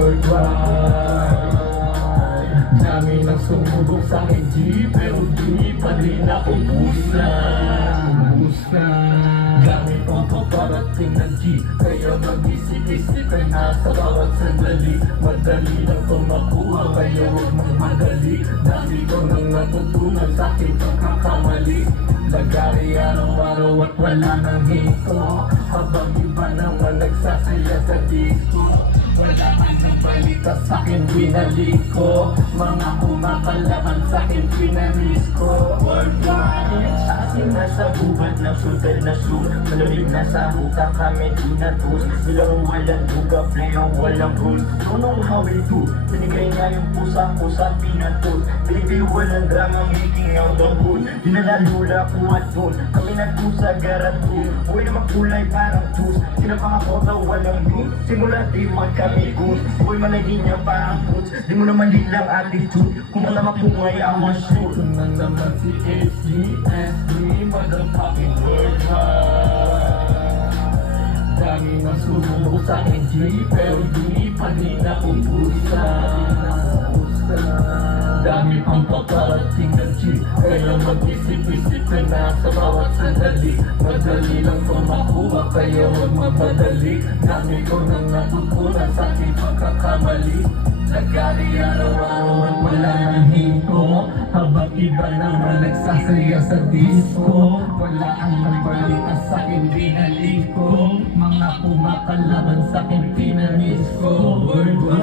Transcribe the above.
worldwide. Dami nang sumubok sa akin G, pero di pa rin ako pusa. Dami pang paparating na G, kaya mag-isip-isip ka na sa bawat sandali. Madali lang kung makuha, kaya huwag mong madali. Dami ko nang natutunan sa aking pagkakamali. Lagari araw-araw at wala nang hinto, habang iba naman nagsasaya sa disco. Wala man ng balita sa'kin, binalik ko. Mga kumakalaban sa'kin, pinamis ko. Worldwide, sa akin nasa gubat ng sultan na shoot. Malamig na sa huka kami, di na tus. Silang walang buga, play ang walang rules. Don't know how we do, binigay niya yung pusa ko sa pinatos. Baby, walang drama, making out the hood. Di na lalula ko at doon, kami nagpusa garatun. Buhay na magkulay parang juice, sinapangako daw walang good. Simula di magkami good, buhay managin niya parang fruits. Di mo naman nilang attitude, kung wala mapungay ang shoot. Ito na naman si SDSD, motherfucking worldwide. Dami na sumubok sa akin G, pero di pa rin ako pusa. Dami pang paparating na G, kaya mag-isip-isip ka na sa bawat sandali. Madali lang kung makuha, kaya huwag mapadali. Dami ko nang natutunan sa aking pagkakamali. Nagkari araw-araw at wala nang hinto, habang iba naman nagsasaya sa disco. Wala ang nagbalita sa'kin, binalik ko. Mga kumakalaban sa'kin, pinanis ko. Worldwide.